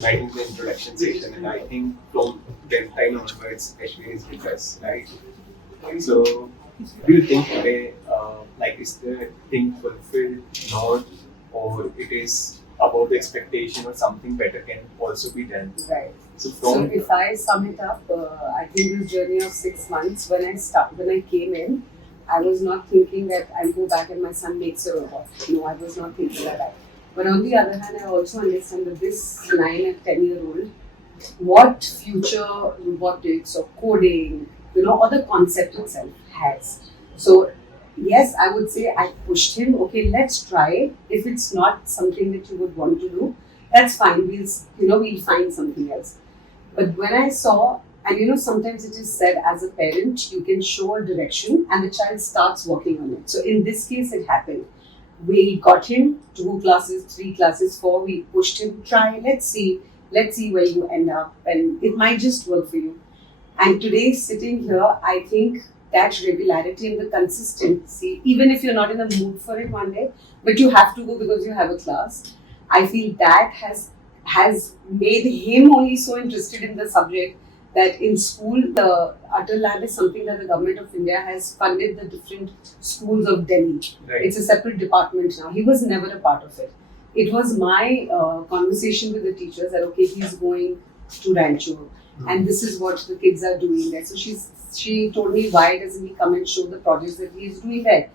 right in the introduction session, and I think from that time onwards, Kashmir is with us, right? So, do you think today, is the thing fulfilled, not, or it is about the expectation, or something better can also be done? Right. So, So if I sum it up, I think this journey of 6 months, when I came in, I was not thinking that I'll go back and my son makes a robot. No, I was not thinking like that. But on the other hand, I also understand that this 9 and 10-year-old, what future robotics or coding, or the concept itself has. So yes, I would say I pushed him. Okay, let's try it. If it's not something that you would want to do, that's fine. We'll find something else. But when I saw, and sometimes it is said as a parent, you can show a direction and the child starts working on it. So in this case, it happened. We got him 2 classes, 3 classes, 4. We pushed him, try, let's see where you end up, and it might just work for you. And today, sitting here, I think that regularity and the consistency, even if you're not in the mood for it one day, but you have to go because you have a class, I feel that has made him only so interested in the subject that in school, the Utter Lab is something that the government of India has funded the different schools of Delhi. right. It's a separate department now. He was never a part of it. It was my conversation with the teachers that, okay, he's going to Rancho and this is what the kids are doing there. So she told me, why doesn't he come and show the projects that he is doing there?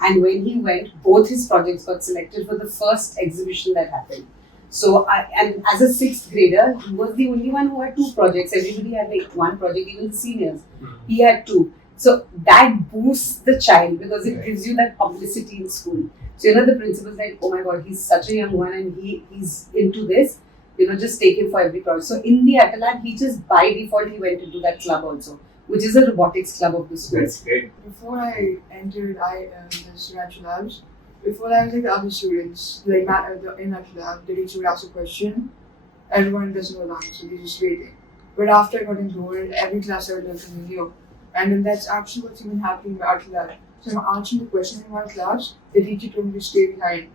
And when he went, both his projects got selected for the first exhibition that happened. So and as a 6th grader, he was the only one who had 2 projects. Everybody had like 1 project, even the seniors. He had 2. So that boosts the child because it gives you that publicity in school. So the principal's like, oh my god, he's such a young one and he's into this. Just take him for every project. So in the Atalab, he just by default he went into that club also, which is a robotics club of the school. That's great. Before I entered this Rancho Labs, before I was like the other students, like in Rancho Lab, the teacher would ask a question, everyone doesn't know the answer, so they're just waiting. But after I got enrolled, every class I would learn something new. And then that's actually what's even happening in the Rancho Lab. So I'm answering the question in one class, the teacher told me to stay behind.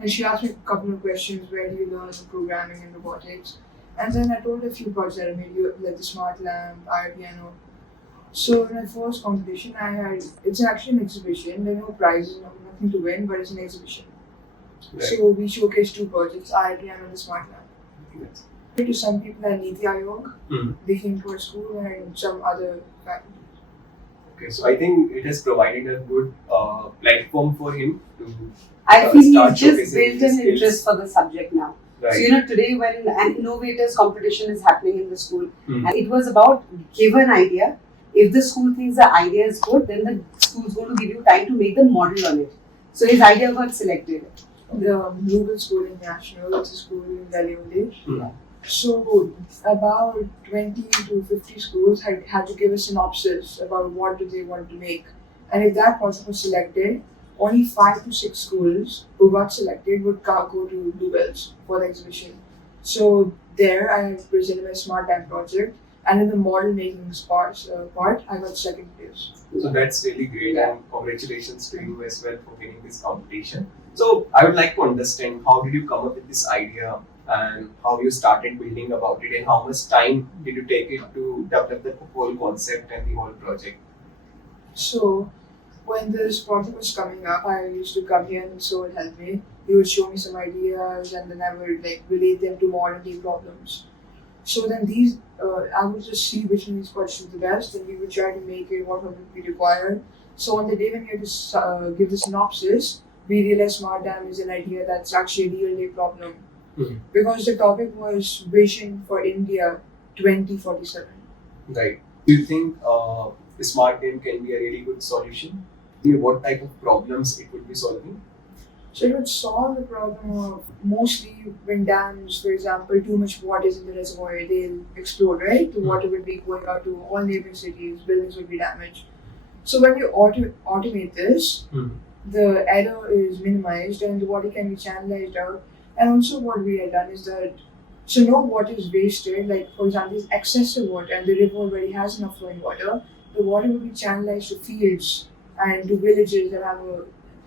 And she asked me a couple of questions, where do you learn programming and robotics? And then I told her a few projects that I made, like the smart lamp, piano. So in my first competition, it's actually an exhibition. There are no prizes, nothing to win, but it's an exhibition. Right. So we showcased 2 projects, piano and the smart lamp. Yes. To some people at Niti Ayog, they came to our school and some other faculty. Okay, so I think it has provided a good platform for him to. I feel start he's just showcasing built his an skills. interest for the subject now. Right. So today when an innovators competition is happening in the school, and it was about give an idea. If the school thinks the idea is good, then the school's going to give you time to make the model on it. So his idea got selected. The Global School International, it's a school in Delhi. So about 20 to 50 schools had to give a synopsis about what do they want to make. And if that person was selected, only 5 to 6 schools who got selected would go to Bluebells for the exhibition. So there I presented my smart time project, and in the model making part, I got 2nd place. So that's really great, and congratulations to you as well for winning this competition. So I would like to understand, how did you come up with this idea and how you started building about it, and how much time did you take it to develop the whole concept and the whole project? So when this project was coming up, I used to come here and so it helped me. He would show me some ideas and then I would relate them to modern day problems. So then I would just see which one of these projects is the best and we would try to make it what would be required. So on the day when we had to give the synopsis, we realized smart dam is an idea that's actually a real day problem. Because the topic was vision for India 2047. Right. Do you think the smart dam can be a really good solution? What type of problems it would be solving? So it would solve the problem of mostly when dams, for example, too much water is in the reservoir, they'll explode, right? The water would be going out to all neighboring cities, buildings would be damaged. So when you automate this, the error is minimized and the water can be channelized out. And also what we had done is that, so no water is wasted, like for example, there's excessive water and the river already has enough flowing water, the water will be channelized to fields and to villages that have a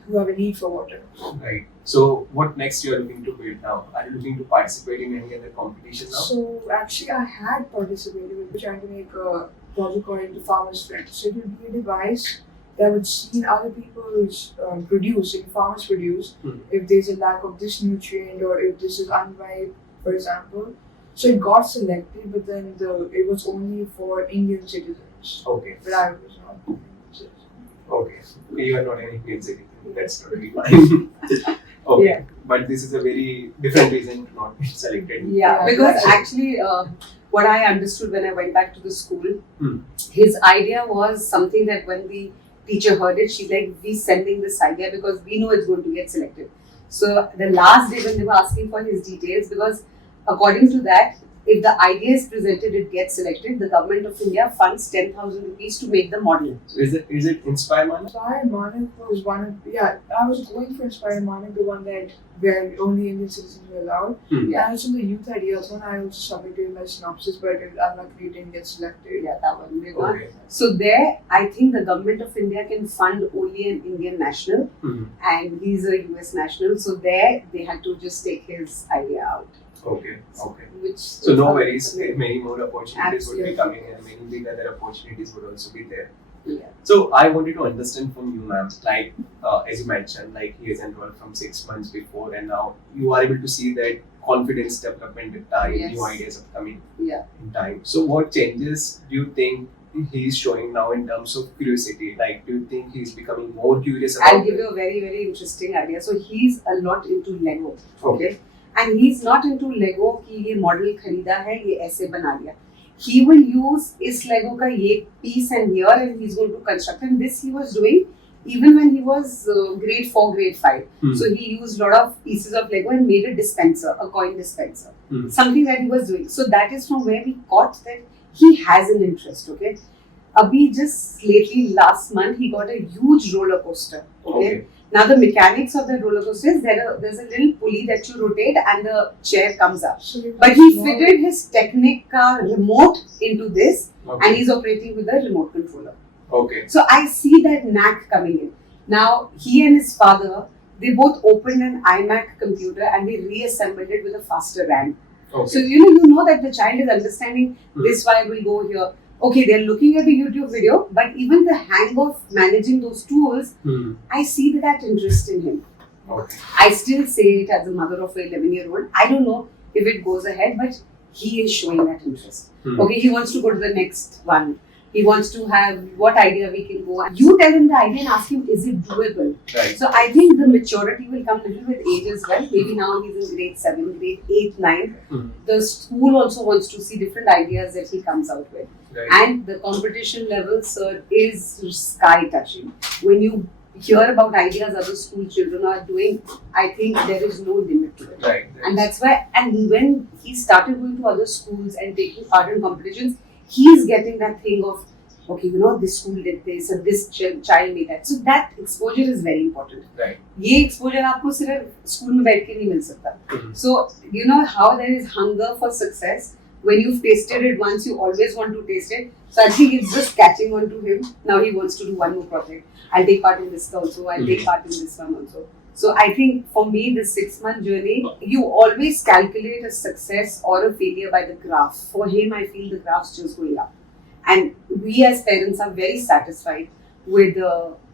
who have a need for water. Right. So, what next you are looking to build now? Are you looking to participate in any other competition now? So actually, I had participated. We were trying to make a project called the Farmer's Friend. So it would be a device that would see other people's produce, if farmers produce, if there's a lack of this nutrient or if this is unripe, for example. So it got selected, but then it was only for Indian citizens. Okay. But I was not Indian citizen. Okay. You are not an Indian citizen. That's totally fine. Okay. Yeah. But this is a very different reason to not get selected. Yeah, Yeah, because that's- actually, what I understood when I went back to the school, his idea was something that when the teacher heard it, she's like, "We sending this idea because we know it's going to get selected." So the last day when they were asking for his details, because according to that, if the idea is presented, it gets selected. The government of India funds 10,000 rupees to make the model. So is it Inspire Mana? Inspire Manik was one of, I was going for Inspire Manik, the one that where only Indian citizens were allowed. And also the youth ideas one, I also submitted my synopsis, but unluckily didn't get selected. Yeah, that one. They got. Okay. So there, I think the government of India can fund only an Indian national, and he's a US national. So there, they had to just take his idea out. Okay. Okay. Which So no worries, many more opportunities would Absolutely. be coming and many big other opportunities would also be there. Yeah. So I wanted to understand from you, ma'am, like as you mentioned, like he has enrolled from 6 months before and now you are able to see that confidence development in time, Yes. new ideas are coming Yeah. in time. So what changes do you think he is showing now in terms of curiosity? Like do you think he's becoming more curious about I'll give you a very, very interesting idea. So he's a lot into Lego. Okay. And he's not into Lego कि ये model खरीदा है ये ऐसे बना लिया. He will use इस Lego का ये piece and here and he's going to construct. And this he was doing even when he was grade 4, grade 5. So he used a lot of pieces of Lego and made a dispenser, a coin dispenser. Something that he was doing. So that is from where we caught that he has an interest. Okay. Abhi just lately last month he got a huge roller coaster. Okay. Now the mechanics of the roller coaster is there's a little pulley that you rotate and the chair comes up. So it But was he small. fitted his Technica remote into this Okay. and he's operating with a remote controller. Okay. So I see that knack coming in. Now he and his father, they both opened an iMac computer and they reassembled it with a faster RAM. Okay. So you know that the child is understanding this wire will go here. Okay, they're looking at the YouTube video, but even the hang of managing those tools, I see that interest in him. Okay. I still say it as a mother of an 11-year-old. I don't know if it goes ahead, but he is showing that interest. Okay, he wants to go to the next one. He wants to have what idea we can go. You tell him the idea and ask him, is it doable? Right. So I think the maturity will come a little with age as well. Maybe now he's in grade 7, grade 8, 9. The school also wants to see different ideas that he comes out with. Right. And the competition level, sir, is sky touching. When you hear about ideas other school children are doing, I think there is no limit to it. Right. And that's why, and when he started going to other schools and taking part in competitions, he's getting that thing of, okay, you know, this school did this and this child made that. So that exposure is very important. Right. ये exposure आपको सिर्फ school में बैठ के नहीं मिल सकता. So you know how there is hunger for success. When you've tasted it once, you always want to taste it. So I think it's just catching on to him. Now he wants to do one more project. I'll take part in this also. I'll take part in this one also. So I think for me, the 6-month journey, you always calculate a success or a failure by the graph. For him, I feel the graph's just going up. And we as parents are very satisfied with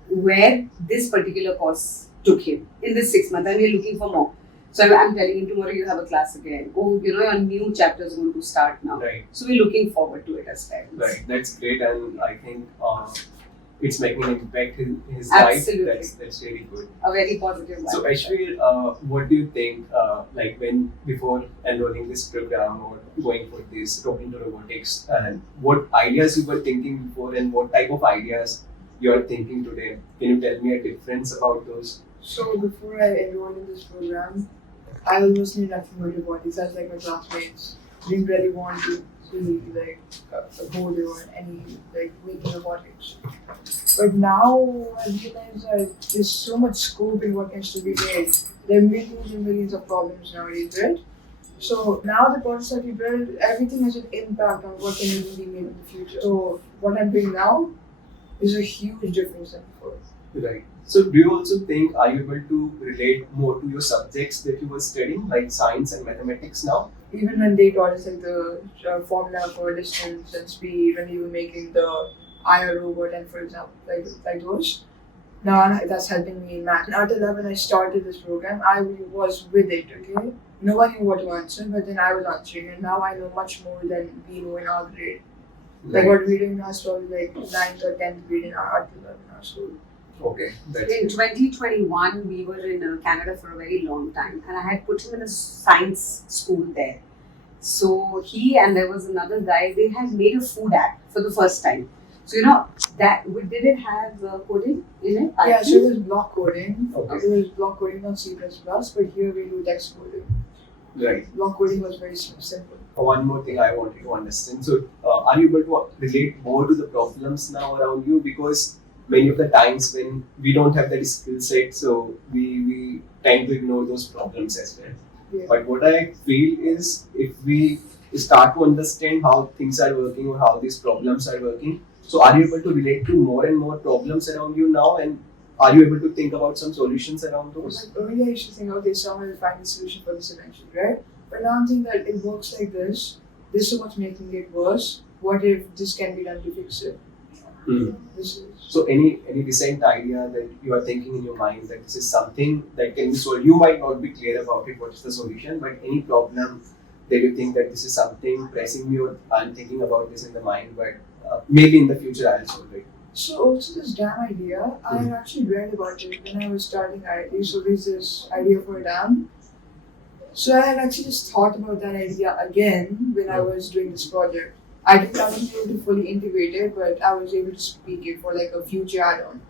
where this particular course took him in this 6 months. And we're looking for more. So I'm telling him tomorrow you have a class again. Oh, you know, your new chapter is going to start now. Right. So we're looking forward to it as parents. Right. That's great, and I think it's making an impact in his Absolutely. life. That's really good. A very positive one. So Ashwin, what do you think? Like when before enrolling this program or going for this into robotics, and what ideas you were thinking before, and what type of ideas you are thinking today? Can you tell me a difference about those? So before I enrolled in this program, I was knew nothing about robotics. I was like my classmates. Didn't really want to be like a coder or any like making robotics. But now I realize that there's so much scope in what can still be made. There are millions and millions of problems nowadays, right? So now the products that we build, everything has an impact on what can even be made in the future. So what I'm doing now is a huge difference than before. Right. So do you also think, are you able to relate more to your subjects that you were studying, like science and mathematics now? Even when they taught us like the formula for distance and speed, when you were making the IR robot and for example, like those. Now that's helping me in math. And at 11, I started this program. I was with it. Okay, no one knew what to answer, but then I was answering, and now I know much more than we know in our grade. Like what we're doing now is probably like 9th or 10th grade in our 11 in our school. Okay, that's In good. 2021, we were in Canada for a very long time, and I had put him in a science school there. So he and there was another guy. They had made a food app for the first time. So did it have coding in it? Yeah, so it was block coding. Okay. It was block coding, not C++, but here we do text coding. Right. Block coding was very simple. One more thing I wanted to understand. So, are you able to relate more to the problems now around you? Because many of the times when we don't have that skill set, so we tend to ignore those problems as well. Yeah. But what I feel is if we start to understand how things are working or how these problems are working, so are you able to relate to more and more problems around you now, and are you able to think about some solutions around those? Like earlier I used to think, okay, someone will find the solution for this eventually, right? But now I'm thinking that it works like this. This is what's making it worse. What if this can be done to fix it? This is So any recent idea that you are thinking in your mind that this is something that can be solved? You might not be clear about it, what is the solution, but any problem that you think that this is something pressing me or I'm thinking about this in the mind, but maybe in the future I'll solve it. so also this dam idea, I had actually read about it when I was starting IT. So there's this idea for a dam. So I had actually just thought about that idea again when I was doing this project. I wasn't able to fully integrate it, but I was able to speak it for like a future add-on.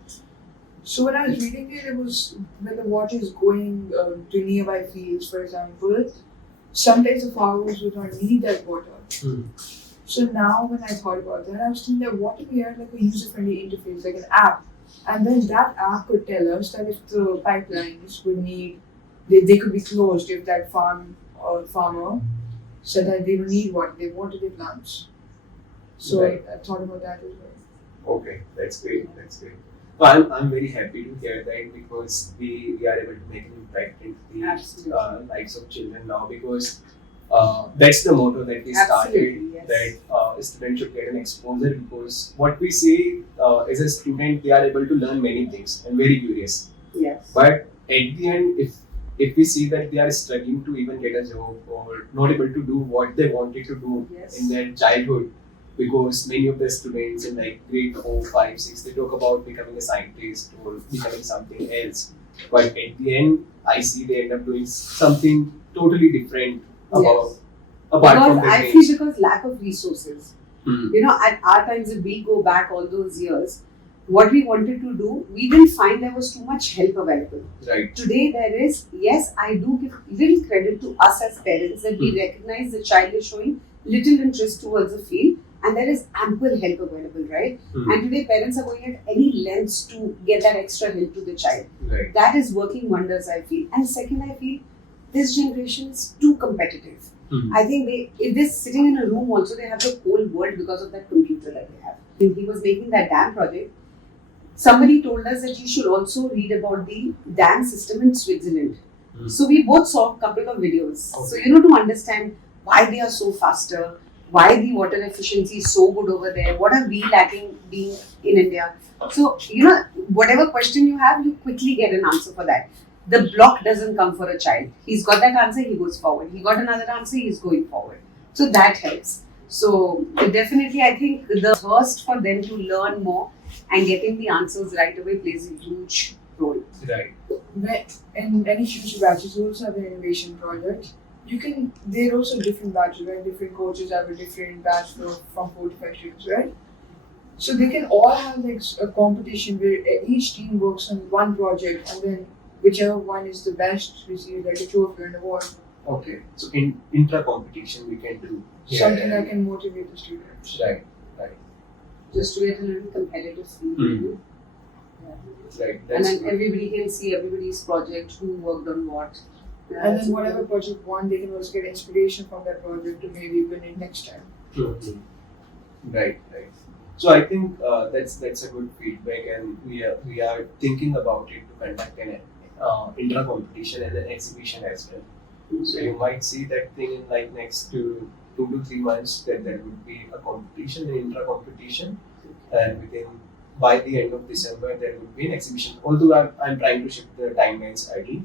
So when I was reading it, it was when the water is going to nearby fields, for example, sometimes the farmers would not need that water. So now when I thought about that, I was thinking that what if we had like a user-friendly interface, like an app, and then that app could tell us that if the pipelines would need, they could be closed if that farmer said that they don't need water, they wanted the plants. So Right. I thought about that as well. Okay, that's great. That's great. So I'm very happy to hear that because we are able to make an impact in the Absolutely. lives of children now, because that's the motto that we started, Absolutely, yes. that students should get an exposure, because what we see as a student, they are able to learn many things and very curious. Yes. But at the end, if we see that they are struggling to even get a job or not able to do what they wanted to do Yes. in their childhood, because many of the students in like grade 4, 5, 6, they talk about becoming a scientist or becoming something else. But at the end, I see they end up doing something totally different Yes. apart from Because their I dreams. feel because lack of resources. Hmm. At our times, if we go back all those years, what we wanted to do, we didn't find there was too much help available. Right. Today there is, yes, I do give little credit to us as parents that we recognize the child is showing little interest towards the field and there is ample help available, right? And today parents are going at any lengths to get that extra help to the child. Right. That is working wonders, I feel. And second, I feel this generation is too competitive. I think if they're sitting in a room also, they have the whole world because of that computer that they have. When he was making that dam project, somebody told us that you should also read about the dam system in Switzerland. So we both saw a couple of videos. Okay. So, to understand why they are so faster, why the water efficiency is so good over there, what are we lacking being in India. So, whatever question you have, you quickly get an answer for that. The block doesn't come for a child. He's got that answer, he goes forward. He got another answer, he's going forward. So that helps. So definitely, I think the thirst for them to learn more and getting the answers right away plays a huge role. Right. In any future batches, we also have an innovation project. There are also different batches, right? Different coaches have a different batch from 4 to 5 students, right? So they can all have like a competition where each team works on one project, and then whichever one is the best receives like a trophy and award. Okay. So in intra competition we can do Something that can motivate the students. Right. Just to get a little competitive feel. Right. And That's then good. everybody can see everybody's project, who worked on what. And then whatever project won, they can also get inspiration from that project to maybe win it next time. Right. So I think that's a good feedback, and we are thinking about it to conduct an intra competition and an exhibition as well. So you might see that thing in like next 2 to 3 months, that there would be a competition, an intra competition, and by the end of December there would be an exhibition. Although I'm trying to shift the timelines early.